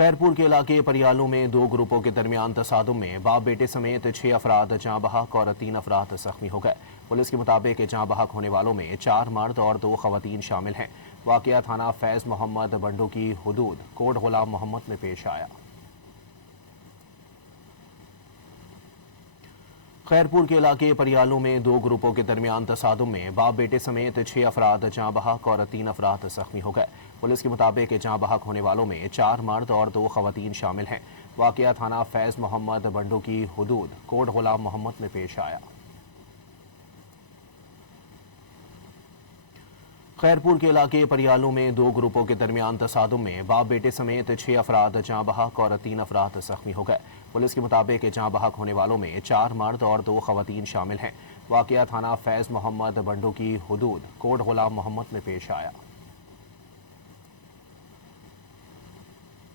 खैरपुर के इलाके परियालों में दो ग्रुपों के दरमियान तसादुम में बाप बेटे समेत 6 अफराद जाँ बहक और 3 अफराद जख्मी हो गए। पुलिस के मुताबिक जाँ बहक होने वालों में 4 मर्द और 2 खवातीन शामिल हैं। वाक़या थाना फैज़ मोहम्मद बंडू की हुदूद कोट गुलाम मोहम्मद में पेश आया। खैरपुर के इलाके परियालों में दो ग्रुपों के दरमियान तसादुम में बाप बेटे समेत 6 अफराद जाँ बहक और 3 अफराद जख्मी हो गए। पुलिस के मुताबिक जाँ बहक होने वालों में 4 मर्द और 2 खवातीन शामिल हैं। वाक़या थाना फैज़ मोहम्मद बंडू की हुदूद कोट गुलाम मोहम्मद में पेश आया। खैरपुर के इलाके परियालों में दो ग्रुपों के दरमियान तसादुम में बाप बेटे समेत 6 अफराद जाँ बहक और 3 अफराद जख्मी हो गए। पुलिस के मुताबिक जाँ बहक होने वालों में 4 मर्द और 2 खवातीन शामिल हैं। वाक़या थाना फैज़ मोहम्मद बंडू की हुदूद कोट गुलाम मोहम्मद में पेश आया।